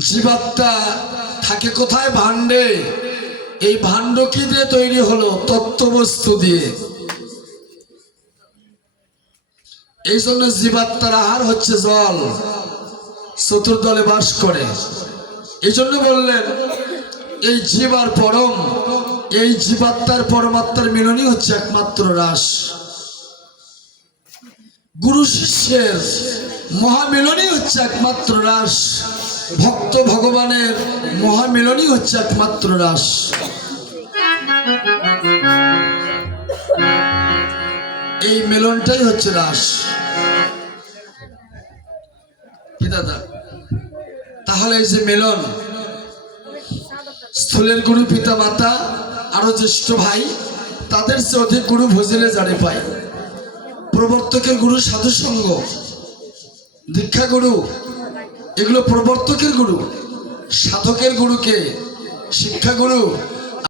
জীবাত্মা থাকে কোথায় ভাণ্ডে? এই ভাণ্ড কি দিয়ে তৈরি হলো? তত্ত্ববস্তু দিয়ে। এই জন্য জীবাত্মার আহার হচ্ছে জল। চতুর্দলে বাস করে। এই জন্য বললেন, এই জীব আর পরম, এই জীবাত্মার পরমাত্মার মিলনই হচ্ছে একমাত্র রাস। গুরু শিষ্যের মহামিলনই হচ্ছে একমাত্র রাস। ভক্ত ভগবানের মহামিলনই হচ্ছে একমাত্র রাস। এই মিলনটাই হচ্ছে রাস। তাহলে এই যে মিলন, স্থূলের গুরু পিতা মাতা, আরও জ্যেষ্ঠ ভাই, তাদের চেয়ে অধিক গুরু ভজিলে জানে পায়। প্রবর্তকের গুরু সাধু সঙ্গ দীক্ষা গুরু এগুলো প্রবর্তকের গুরু সাধকের গুরুকে শিক্ষা গুরু